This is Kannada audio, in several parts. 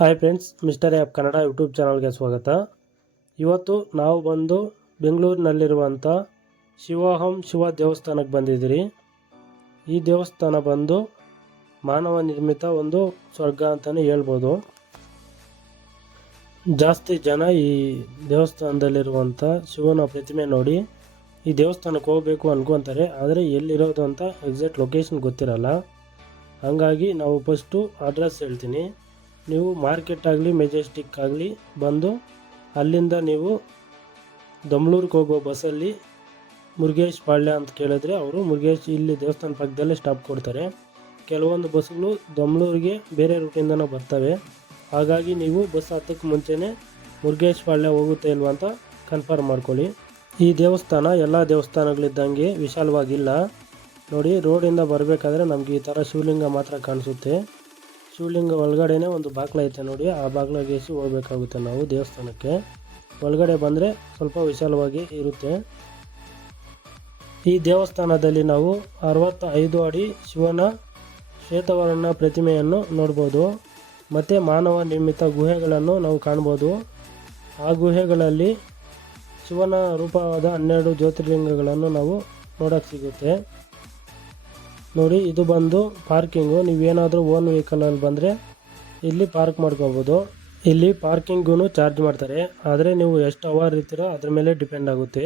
Hi friends mister app Kannada YouTube ಚಾನಲ್ಗೆ ಸ್ವಾಗತ. ಇವತ್ತು ನಾವು ಬಂದು ಬೆಂಗಳೂರಿನಲ್ಲಿರುವಂಥ ಶಿವಹಂ ಶಿವ ದೇವಸ್ಥಾನಕ್ಕೆ ಬಂದಿದ್ದೀರಿ. ಈ ದೇವಸ್ಥಾನ ಬಂದು ಮಾನವ ನಿರ್ಮಿತ ಒಂದು ಸ್ವರ್ಗ ಅಂತಲೇ ಹೇಳ್ಬೋದು. ಜಾಸ್ತಿ ಜನ ಈ ದೇವಸ್ಥಾನದಲ್ಲಿರುವಂಥ ಶಿವನ ಪ್ರತಿಮೆ ನೋಡಿ ಈ ದೇವಸ್ಥಾನಕ್ಕೆ ಹೋಗಬೇಕು ಅನ್ಕೊತಾರೆ. ಆದರೆ ಎಲ್ಲಿರೋದು ಅಂತ ಎಕ್ಸಾಕ್ಟ್ ಲೊಕೇಶನ್ ಗೊತ್ತಿರಲ್ಲ. ಹಾಗಾಗಿ ನಾವು ಫಸ್ಟು ಅಡ್ರೆಸ್ ಹೇಳ್ತೀನಿ. ನೀವು ಮಾರ್ಕೆಟ್ ಆಗಲಿ ಮೆಜೆಸ್ಟಿಕ್ ಆಗಲಿ ಬಂದು ಅಲ್ಲಿಂದ ನೀವು ದಮ್ಳೂರಿಗೆ ಹೋಗೋ ಬಸ್ಸಲ್ಲಿ ಮುರುಗೇಶ್ ಪಾಳ್ಯ ಅಂತ ಕೇಳಿದ್ರೆ ಅವರು ಮುರುಗೇಶ್ ಇಲ್ಲಿ ದೇವಸ್ಥಾನ ಪಕ್ಕದಲ್ಲೇ ಸ್ಟಾಪ್ ಕೊಡ್ತಾರೆ. ಕೆಲವೊಂದು ಬಸ್ಸುಗಳು ದಮ್ಳೂರಿಗೆ ಬೇರೆ ರೂಟಿಂದನೂ ಬರ್ತವೆ. ಹಾಗಾಗಿ ನೀವು ಬಸ್ ಹತ್ತಕ್ಕೆ ಮುಂಚೆನೇ ಮುರುಗೇಶ್ ಪಾಳ್ಯ ಹೋಗುತ್ತೆ ಇಲ್ವಾ ಅಂತ ಕನ್ಫರ್ಮ್ ಮಾಡ್ಕೊಳ್ಳಿ. ಈ ದೇವಸ್ಥಾನ ಎಲ್ಲ ದೇವಸ್ಥಾನಗಳಿದ್ದಂಗೆ ವಿಶಾಲವಾಗಿಲ್ಲ. ನೋಡಿ ರೋಡಿಂದ ಬರಬೇಕಾದ್ರೆ ನಮಗೆ ಈ ಥರ ಶಿವಲಿಂಗ ಮಾತ್ರ ಕಾಣಿಸುತ್ತೆ. ಶಿವಲಿಂಗ ಒಳಗಡೆನೇ ಒಂದು ಬಾಗ್ಲ ಐತೆ ನೋಡಿ. ಆ ಬಾಗ್ಲಾಗೇಸಿ ಹೋಗ್ಬೇಕಾಗುತ್ತೆ ನಾವು ದೇವಸ್ಥಾನಕ್ಕೆ. ಒಳಗಡೆ ಬಂದರೆ ಸ್ವಲ್ಪ ವಿಶಾಲವಾಗಿ ಇರುತ್ತೆ. ಈ ದೇವಸ್ಥಾನದಲ್ಲಿ ನಾವು ಅರವತ್ತೈದು ಅಡಿ ಶಿವನ ಶ್ವೇತವರ್ಣ ಪ್ರತಿಮೆಯನ್ನು ನೋಡ್ಬೋದು. ಮತ್ತು ಮಾನವ ನಿರ್ಮಿತ ಗುಹೆಗಳನ್ನು ನಾವು ಕಾಣ್ಬೋದು. ಆ ಗುಹೆಗಳಲ್ಲಿ ಶಿವನ ರೂಪವಾದ ಹನ್ನೆರಡು ಜ್ಯೋತಿರ್ಲಿಂಗಗಳನ್ನು ನಾವು ನೋಡೋಕ್ಕೆ ಸಿಗುತ್ತೆ. ನೋಡಿ, ಇದು ಬಂದು ಪಾರ್ಕಿಂಗು ನೀವೇನಾದರೂ ಓನ್ ವೆಹಿಕಲಲ್ಲಿ ಬಂದರೆ ಇಲ್ಲಿ ಪಾರ್ಕ್ ಮಾಡ್ಕೋಬೋದು. ಇಲ್ಲಿ ಪಾರ್ಕಿಂಗೂ ಚಾರ್ಜ್ ಮಾಡ್ತಾರೆ. ಆದರೆ ನೀವು ಎಷ್ಟು ಅವರ್ ಇರ್ತೀರೋ ಅದ್ರ ಮೇಲೆ ಡಿಪೆಂಡ್ ಆಗುತ್ತೆ.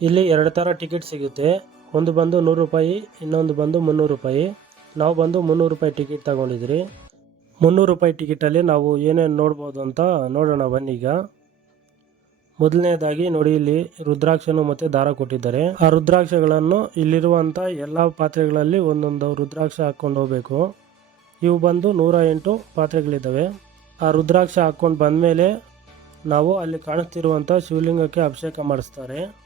ಇಲ್ಲಿ ಎರಡು ಥರ ಟಿಕೆಟ್ ಸಿಗುತ್ತೆ. ಒಂದು ಬಂದು ನೂರು ರೂಪಾಯಿ, ಇನ್ನೊಂದು ಬಂದು ಮುನ್ನೂರು ರೂಪಾಯಿ. ನಾವು ಬಂದು ಮುನ್ನೂರು ರೂಪಾಯಿ ಟಿಕೆಟ್ ತಗೊಂಡಿದ್ರಿ. ಮುನ್ನೂರು ರೂಪಾಯಿ ಟಿಕೆಟಲ್ಲಿ ನಾವು ಏನೇನು ನೋಡ್ಬೋದು ಅಂತ ನೋಡೋಣ ಬನ್ನೀಗ ಮೊದಲನೇದಾಗಿ ನೋಡಿ, ಇಲ್ಲಿ ರುದ್ರಾಕ್ಷನು ಮತ್ತೆ ದಾರ ಕೊಟ್ಟಿದ್ದಾರೆ. ಆ ರುದ್ರಾಕ್ಷಗಳನ್ನು ಇಲ್ಲಿರುವಂತ ಎಲ್ಲಾ ಪಾತ್ರೆಗಳಲ್ಲಿ ಒಂದೊಂದು ರುದ್ರಾಕ್ಷ ಹಾಕೊಂಡು ಹೋಗ್ಬೇಕು. ಇವು ಬಂದು ನೂರ ಎಂಟು ಪಾತ್ರೆಗಳಿದ್ದಾವೆ. ಆ ರುದ್ರಾಕ್ಷ ಹಾಕೊಂಡು ಬಂದಮೇಲೆ ನಾವು ಅಲ್ಲಿ ಕಾಣಿಸ್ತಿರುವಂತ ಶಿವಲಿಂಗಕ್ಕೆ ಅಭಿಷೇಕ ಮಾಡಿಸ್ತಾರೆ.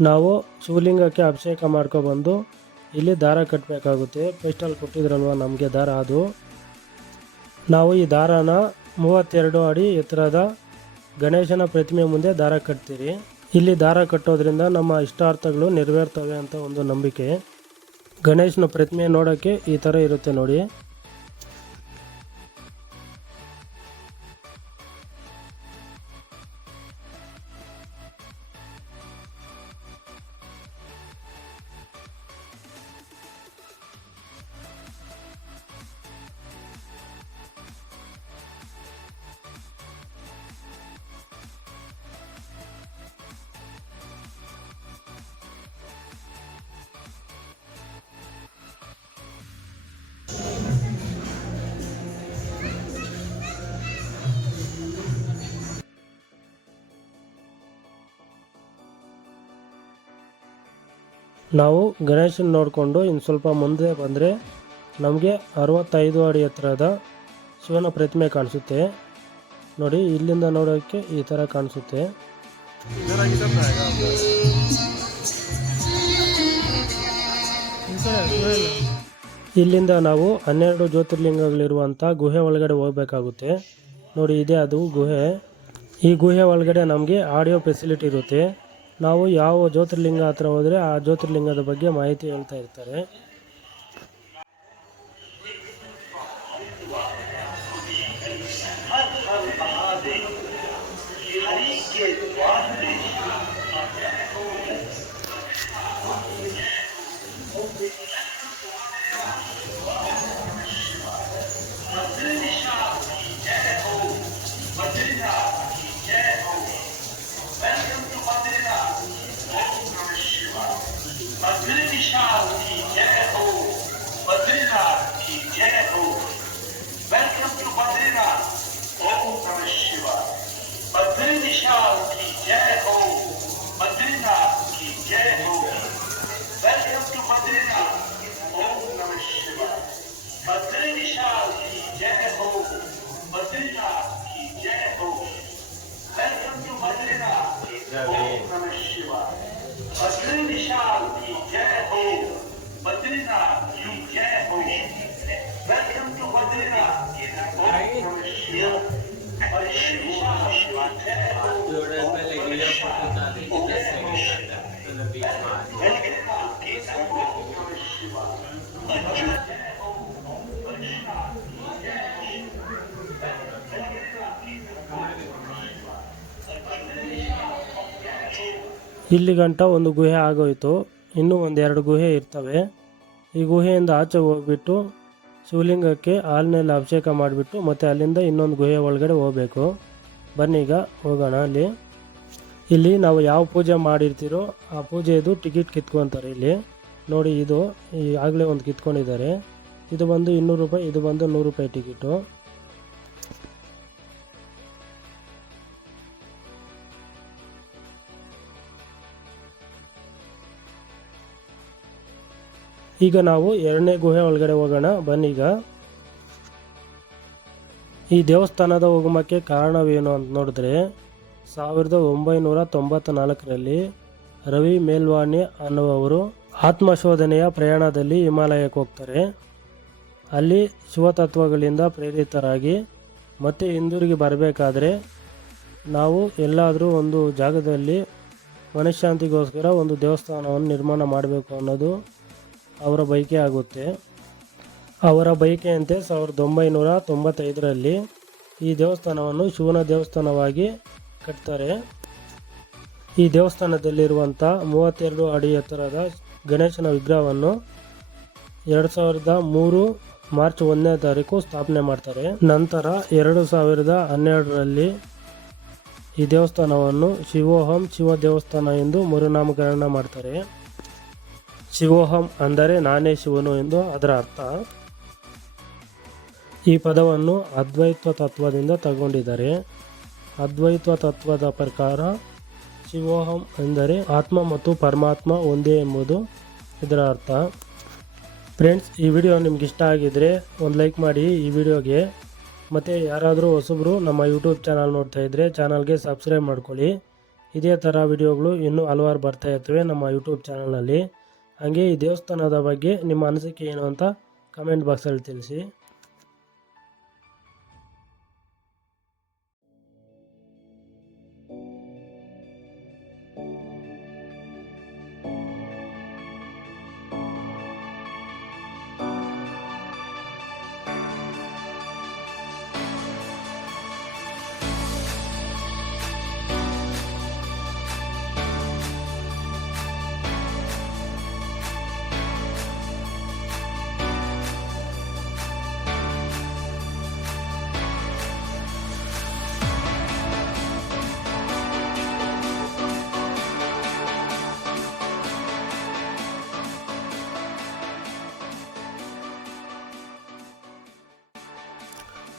ನಾವು ಶಿವಲಿಂಗಕ್ಕೆ ಅಭಿಷೇಕ ಮಾಡ್ಕೊಬಂದು ಇಲ್ಲಿ ದಾರ ಕಟ್ಟಬೇಕಾಗುತ್ತೆ ಪೇಸ್ಟಲ್ ಕೊಟ್ಟಿದ್ರಲ್ವ? ನಮಗೆ ದಾರ ಅದು. ನಾವು ಈ ದಾರನ ಮೂವತ್ತೆರಡು ಅಡಿ ಎತ್ತರದ ಗಣೇಶನ ಪ್ರತಿಮೆ ಮುಂದೆ ದಾರ ಕಟ್ತೀರಿ. ಇಲ್ಲಿ ದಾರ ಕಟ್ಟೋದ್ರಿಂದ ನಮ್ಮ ಇಷ್ಟಾರ್ಥಗಳು ನೆರವೇರ್ತವೆ ಅಂತ ಒಂದು ನಂಬಿಕೆ. ಗಣೇಶನ ಪ್ರತಿಮೆ ನೋಡೋಕ್ಕೆ ಈ ಥರ ಇರುತ್ತೆ ನೋಡಿ. ನಾವು ಗಣೇಶನ ನೋಡಿಕೊಂಡು ಇನ್ನು ಸ್ವಲ್ಪ ಮುಂದೆ ಬಂದರೆ ನಮಗೆ ಅರವತ್ತೈದು ಅಡಿ ಎತ್ತರದ ಶಿವನ ಪ್ರತಿಮೆ ಕಾಣಿಸುತ್ತೆ. ನೋಡಿ, ಇಲ್ಲಿಂದ ನೋಡೋಕ್ಕೆ ಈ ಥರ ಕಾಣಿಸುತ್ತೆ. ಇಲ್ಲಿಂದ ನಾವು ಹನ್ನೆರಡು ಜ್ಯೋತಿರ್ಲಿಂಗಗಳಿರುವಂಥ ಗುಹೆ ಒಳಗಡೆ ಹೋಗಬೇಕಾಗುತ್ತೆ. ನೋಡಿ, ಇದೆ ಅದು ಗುಹೆ. ಈ ಗುಹೆ ಒಳಗಡೆ ನಮಗೆ ಆಡಿಯೋ ಫೆಸಿಲಿಟಿ ಇರುತ್ತೆ. ನಾವು ಯಾವ ಜ್ಯೋತಿರ್ಲಿಂಗ ಹತ್ರ ಹೋದರೆ ಆ ಜ್ಯೋತಿರ್ಲಿಂಗದ ಬಗ್ಗೆ ಮಾಹಿತಿ ಹೇಳ್ತಾ ಇರ್ತಾರೆ. हो बद्रीनाथ की जय हो वैकुंठ बद्रीनाथ की ओम नमः जय हो बद्रीनाथ वेलकम टू बद्रीनाथ ओम शिवा जय हो ಇಲ್ಲಿ ಗಂಟ ಒಂದು ಗುಹೆ ಆಗೋಯ್ತು. ಇನ್ನೂ ಒಂದೆರಡು ಗುಹೆ ಇರ್ತವೆ. ಈ ಗುಹೆಯಿಂದ ಆಚೆ ಹೋಗ್ಬಿಟ್ಟು ಶಿವಲಿಂಗಕ್ಕೆ ಹಾಲಿನಲ್ಲಿ ಅಭಿಷೇಕ ಮಾಡಿಬಿಟ್ಟು ಮತ್ತು ಅಲ್ಲಿಂದ ಇನ್ನೊಂದು ಗುಹೆ ಒಳಗಡೆ ಹೋಗಬೇಕು. ಈಗ ಹೋಗೋಣ ಅಲ್ಲಿ. ಇಲ್ಲಿ ನಾವು ಯಾವ ಪೂಜೆ ಮಾಡಿರ್ತೀರೋ ಆ ಪೂಜೆದು ಟಿಕೆಟ್ ಕಿತ್ಕೊತಾರೆ ಇಲ್ಲಿ. ನೋಡಿ ಇದು ಆಗಲೇ ಒಂದು ಕಿತ್ಕೊಂಡಿದ್ದಾರೆ. ಇದು ಬಂದು ಇನ್ನೂರು ರೂಪಾಯಿ, ಇದು ಬಂದು ನೂರು ರೂಪಾಯಿ ಟಿಕೆಟು. ಈಗ ನಾವು ಎರಡನೇ ಗುಹೆ ಒಳಗಡೆ ಹೋಗೋಣ. ಬನ್ನೀಗ. ಈ ದೇವಸ್ಥಾನದ ಉಗಮಕ್ಕೆ ಕಾರಣವೇನು ಅಂತ ನೋಡಿದ್ರೆ, ಸಾವಿರದ ಒಂಬೈನೂರ ತೊಂಬತ್ತ ನಾಲ್ಕರಲ್ಲಿ ರವಿ ಮೇಲ್ವಾಣಿ ಅನ್ನುವವರು ಆತ್ಮಶೋಧನೆಯ ಪ್ರಯಾಣದಲ್ಲಿ ಹಿಮಾಲಯಕ್ಕೆ ಹೋಗ್ತಾರೆ. ಅಲ್ಲಿ ಶಿವತತ್ವಗಳಿಂದ ಪ್ರೇರಿತರಾಗಿ ಮತ್ತೆ ಹಿಂದಿರುಗಿ ಬರಬೇಕಾದ್ರೆ ನಾವು ಎಲ್ಲಾದರೂ ಒಂದು ಜಾಗದಲ್ಲಿ ಮನಃಶಾಂತಿಗೋಸ್ಕರ ಒಂದು ದೇವಸ್ಥಾನವನ್ನು ನಿರ್ಮಾಣ ಮಾಡಬೇಕು ಅನ್ನೋದು ಅವರ ಬಯಕೆ ಆಗುತ್ತೆ. ಅವರ ಬಯಕೆಯಂತೆ ಸಾವಿರದ ಒಂಬೈನೂರ ತೊಂಬತ್ತೈದರಲ್ಲಿ ಈ ದೇವಸ್ಥಾನವನ್ನು ಶಿವನ ದೇವಸ್ಥಾನವಾಗಿ ಕಟ್ತಾರೆ. ಈ ದೇವಸ್ಥಾನದಲ್ಲಿರುವಂಥ ಮೂವತ್ತೆರಡು ಅಡಿ ಎತ್ತರದ ಗಣೇಶನ ವಿಗ್ರಹವನ್ನು ಎರಡು ಸಾವಿರದ ಮೂರು ಮಾರ್ಚ್ ಒಂದನೇ ತಾರೀಕು ಸ್ಥಾಪನೆ ಮಾಡ್ತಾರೆ. ನಂತರ ಎರಡು ಸಾವಿರದ ಹನ್ನೆರಡರಲ್ಲಿ ಈ ದೇವಸ್ಥಾನವನ್ನು ಶಿವೋಹಂ ಶಿವ ದೇವಸ್ಥಾನ ಎಂದು ಮರುನಾಮಕರಣ ಮಾಡ್ತಾರೆ. ಶಿವೋಹಂ ಅಂದರೆ ನಾನೇ ಶಿವನು ಎಂದು ಅದರ ಅರ್ಥ. ಈ ಪದವನ್ನು ಅದ್ವೈತ ತತ್ವದಿಂದ ತಗೊಂಡಿದ್ದಾರೆ. ಅದ್ವೈತ ತತ್ವದ ಪ್ರಕಾರ ಶಿವೋಹಂ ಎಂದರೆ ಆತ್ಮ ಮತ್ತು ಪರಮಾತ್ಮ ಒಂದೇ ಎಂಬುದು ಇದರ ಅರ್ಥ. ಫ್ರೆಂಡ್ಸ್, ಈ ವಿಡಿಯೋ ನಿಮ್ಗೆ ಇಷ್ಟ ಆಗಿದ್ರೆ ಒಂದು ಲೈಕ್ ಮಾಡಿ ಈ ವಿಡಿಯೋಗೆ. ಮತ್ತು ಯಾರಾದರೂ ಹೊಸಬ್ರು ನಮ್ಮ ಯೂಟ್ಯೂಬ್ ಚಾನಲ್ ನೋಡ್ತಾ ಇದ್ದರೆ ಚಾನಲ್ಗೆ ಸಬ್ಸ್ಕ್ರೈಬ್ ಮಾಡ್ಕೊಳ್ಳಿ. ಇದೇ ಥರ ವಿಡಿಯೋಗಳು ಇನ್ನೂ ಹಲವಾರು ಬರ್ತಾ ಇರ್ತವೆ ನಮ್ಮ ಯೂಟ್ಯೂಬ್ ಚಾನಲ್ನಲ್ಲಿ. ಹಾಗೆ ಈ ದೇವಸ್ಥಾನದ ಬಗ್ಗೆ ನಿಮ್ಮ ಅನಿಸಿಕೆ ಏನು ಅಂತ ಕಮೆಂಟ್ ಬಾಕ್ಸಲ್ಲಿ ತಿಳಿಸಿ.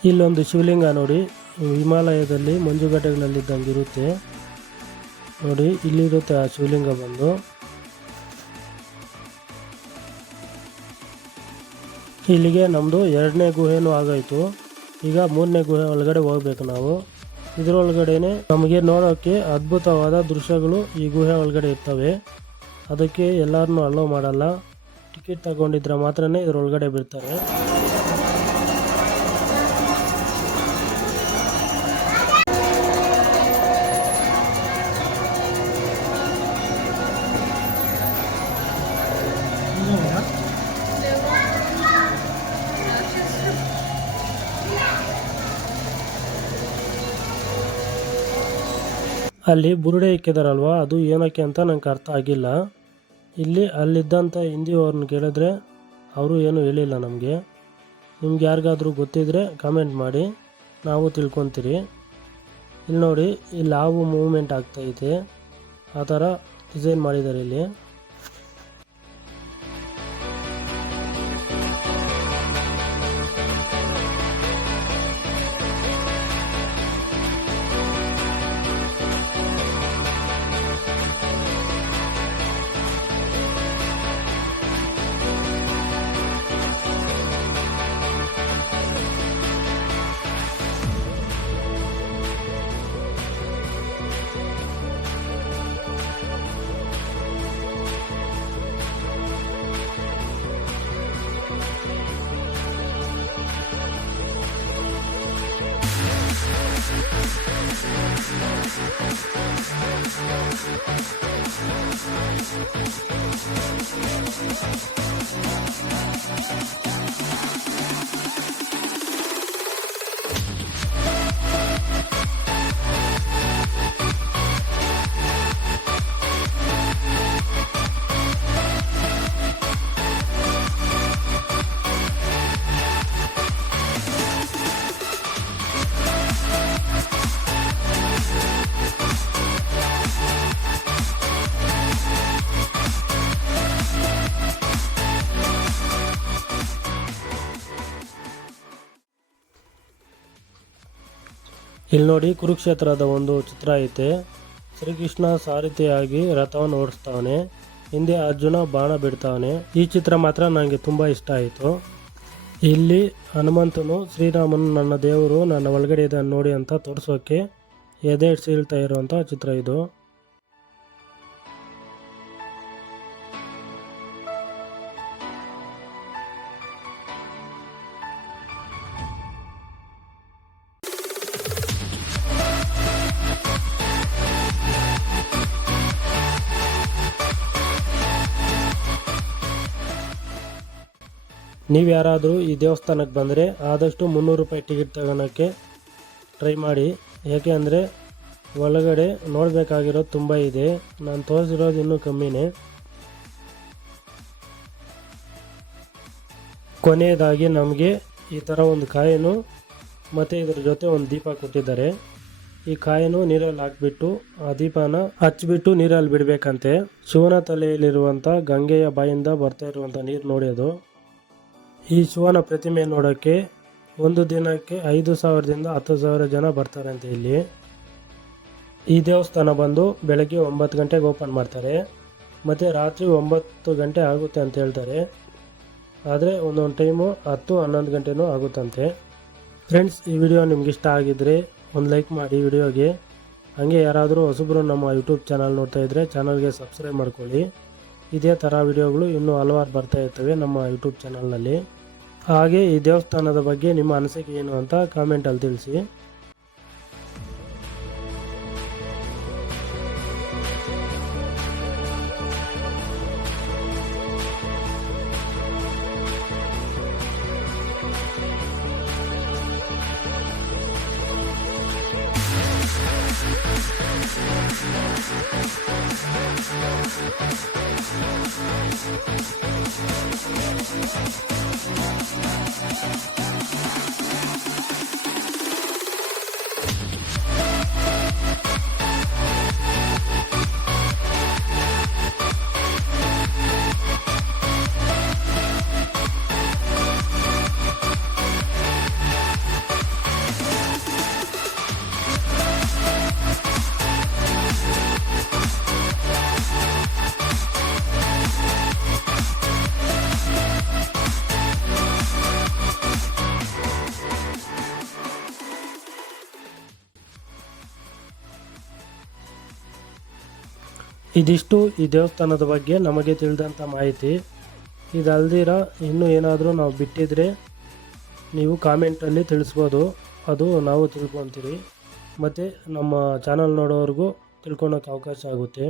ಇಲ್ಲೊಂದು ಶಿವಲಿಂಗ ನೋಡಿ. ಹಿಮಾಲಯದಲ್ಲಿ ಮಂಜುಗಡ್ಡೆಗಳಲ್ಲಿದ್ದಂಗೆ ಇರುತ್ತೆ ನೋಡಿ, ಇಲ್ಲಿರುತ್ತೆ ಆ ಶಿವಲಿಂಗ ಬಂದು. ಇಲ್ಲಿಗೆ ನಮ್ಮದು ಎರಡನೇ ಗುಹೆನೂ ಆಗೋಯ್ತು. ಈಗ ಮೂರನೇ ಗುಹೆ ಒಳಗಡೆ ಹೋಗ್ಬೇಕು ನಾವು. ಇದರೊಳಗಡೆನೆ ನಮಗೆ ನೋಡೋಕ್ಕೆ ಅದ್ಭುತವಾದ ದೃಶ್ಯಗಳು ಈ ಗುಹೆ ಒಳಗಡೆ ಇರ್ತವೆ. ಅದಕ್ಕೆ ಎಲ್ಲರನ್ನೂ ಅಲೋ ಮಾಡಲ್ಲ. ಟಿಕೆಟ್ ತಗೊಂಡಿದ್ರೆ ಮಾತ್ರನೇ ಇದರೊಳಗಡೆ ಬಿಡ್ತಾರೆ. ಅಲ್ಲಿ ಬುರುಡೆ ಇಕ್ಕಿದಾರಲ್ವ? ಅದು ಏನಕ್ಕೆ ಅಂತ ನಂಗೆ ಅರ್ಥ ಆಗಿಲ್ಲ. ಇಲ್ಲಿ ಅಲ್ಲಿದ್ದಂಥ ಹಿಂದಿ ಅವ್ರನ್ನ ಕೇಳಿದ್ರೆ ಅವರು ಏನೂ ಹೇಳಿಲ್ಲ ನಮಗೆ. ನಿಮ್ಗೆ ಯಾರಿಗಾದರೂ ಗೊತ್ತಿದ್ದರೆ ಕಮೆಂಟ್ ಮಾಡಿ, ನಾವು ತಿಳ್ಕೊತೀರಿ. ಇಲ್ಲಿ ನೋಡಿ ಇಲ್ಲಿ ಹಾವು ಮೂವ್ಮೆಂಟ್ ಆಗ್ತಾಯಿದೆ ಆ ಥರ ಡಿಸೈನ್ ಮಾಡಿದ್ದಾರೆ ಇಲ್ಲಿ. Thank you. ಇಲ್ಲಿ ನೋಡಿ ಕುರುಕ್ಷೇತ್ರದ ಒಂದು ಚಿತ್ರ ಐತೆ. ಶ್ರೀಕೃಷ್ಣ ಸಾರಥಿಯಾಗಿ ರಥವನ್ನು ಓಡಿಸ್ತಾವನೆ. ಹಿಂದೆ ಅರ್ಜುನ ಬಾಣ ಬಿಡ್ತಾವನೆ. ಈ ಚಿತ್ರ ಮಾತ್ರ ನನಗೆ ತುಂಬ ಇಷ್ಟ ಆಯಿತು. ಇಲ್ಲಿ ಹನುಮಂತನು ಶ್ರೀರಾಮನು ನನ್ನ ದೇವರು, ನನ್ನ ಒಳಗಡೆ ಇದೆ ನೋಡಿ ಅಂತ ತೋರಿಸೋಕೆ ಎದೆ ಸೀಳ್ತಾ ಇರುವಂಥ ಚಿತ್ರ ಇದು. ನೀವು ಯಾರಾದರೂ ಈ ದೇವಸ್ಥಾನಕ್ಕೆ ಬಂದರೆ ಆದಷ್ಟು ಮುನ್ನೂರು ರೂಪಾಯಿ ಟಿಕೆಟ್ ತಗೊಳಕ್ಕೆ ಟ್ರೈ ಮಾಡಿ. ಯಾಕೆ ಅಂದರೆ ಒಳಗಡೆ ನೋಡಬೇಕಾಗಿರೋದು ತುಂಬ ಇದೆ. ನಾನು ತೋರಿಸಿರೋದು ಇನ್ನೂ ಕಮ್ಮಿನೇ. ಕೊನೆಯದಾಗಿ ನಮಗೆ ಈ ಥರ ಒಂದು ಕಾಯನ್ನು ಮತ್ತು ಇದರ ಜೊತೆ ಒಂದು ದೀಪ ಕೊಟ್ಟಿದ್ದಾರೆ. ಈ ಕಾಯನ್ನು ನೀರಲ್ಲಿ ಹಾಕ್ಬಿಟ್ಟು ಆ ದೀಪನ ಹಚ್ಚಿಬಿಟ್ಟು ನೀರಲ್ಲಿ ಬಿಡಬೇಕಂತೆ. ಶಿವನ ತಲೆಯಲ್ಲಿರುವಂಥ ಗಂಗೆಯ ಬಾಯಿಂದ ಬರ್ತಾ ಇರುವಂಥ ನೀರು ನೋಡಿ ಅದು. ಈ ಶಿವನ ಪ್ರತಿಮೆ ನೋಡೋಕ್ಕೆ ಒಂದು ದಿನಕ್ಕೆ ಐದು ಸಾವಿರದಿಂದ ಹತ್ತು ಸಾವಿರ ಜನ ಅಂತ ಇಲ್ಲಿ. ಈ ದೇವಸ್ಥಾನ ಬಂದು ಬೆಳಗ್ಗೆ ಒಂಬತ್ತು ಗಂಟೆಗೆ ಓಪನ್ ಮಾಡ್ತಾರೆ. ಮತ್ತು ರಾತ್ರಿ ಒಂಬತ್ತು ಗಂಟೆ ಆಗುತ್ತೆ ಅಂತ ಹೇಳ್ತಾರೆ. ಆದರೆ ಒಂದೊಂದು ಟೈಮು ಹತ್ತು, ಹನ್ನೊಂದು ಗಂಟೆನೂ ಆಗುತ್ತಂತೆ. ಫ್ರೆಂಡ್ಸ್ ಈ ವಿಡಿಯೋ ನಿಮ್ಗೆ ಇಷ್ಟ ಆಗಿದ್ರೆ ಒಂದು ಲೈಕ್ ಮಾಡಿ ವಿಡಿಯೋಗೆ. ಹಾಗೆ ಯಾರಾದರೂ ಹೊಸಬ್ರು ನಮ್ಮ ಯೂಟ್ಯೂಬ್ ಚಾನಲ್ ನೋಡ್ತಾ ಇದ್ದರೆ ಚಾನಲ್ಗೆ ಸಬ್ಸ್ಕ್ರೈಬ್ ಮಾಡ್ಕೊಳ್ಳಿ. ಇದೇ ಥರ ವಿಡಿಯೋಗಳು ಇನ್ನೂ ಹಲವಾರು ಬರ್ತಾ ಇರ್ತವೆ ನಮ್ಮ ಯೂಟ್ಯೂಬ್ ಚಾನಲ್ನಲ್ಲಿ. ಹಾಗೆ ಈ ದೇವಸ್ಥಾನದ ಬಗ್ಗೆ ನಿಮ್ಮ ಅನಿಸಿಕೆ ಏನು ಅಂತ ಕಾಮೆಂಟಲ್ಲಿ ತಿಳಿಸಿ. ಇದಿಷ್ಟು ಈ ದೇವಸ್ಥಾನದ ಬಗ್ಗೆ ನಮಗೆ ತಿಳಿದಂಥ ಮಾಹಿತಿ. ಇದಲ್ದಿರ ಇನ್ನೂ ಏನಾದರೂ ನಾವು ಬಿಟ್ಟಿದ್ರೆ ನೀವು ಕಾಮೆಂಟಲ್ಲಿ ತಿಳಿಸ್ಬೋದು. ಅದು ನಾವು ತಿಳ್ಕೊತೀವಿ ಮತ್ತು ನಮ್ಮ ಚಾನಲ್ ನೋಡೋವರೆಗೂ ತಿಳ್ಕೊಳೋಕೆ ಅವಕಾಶ ಆಗುತ್ತೆ.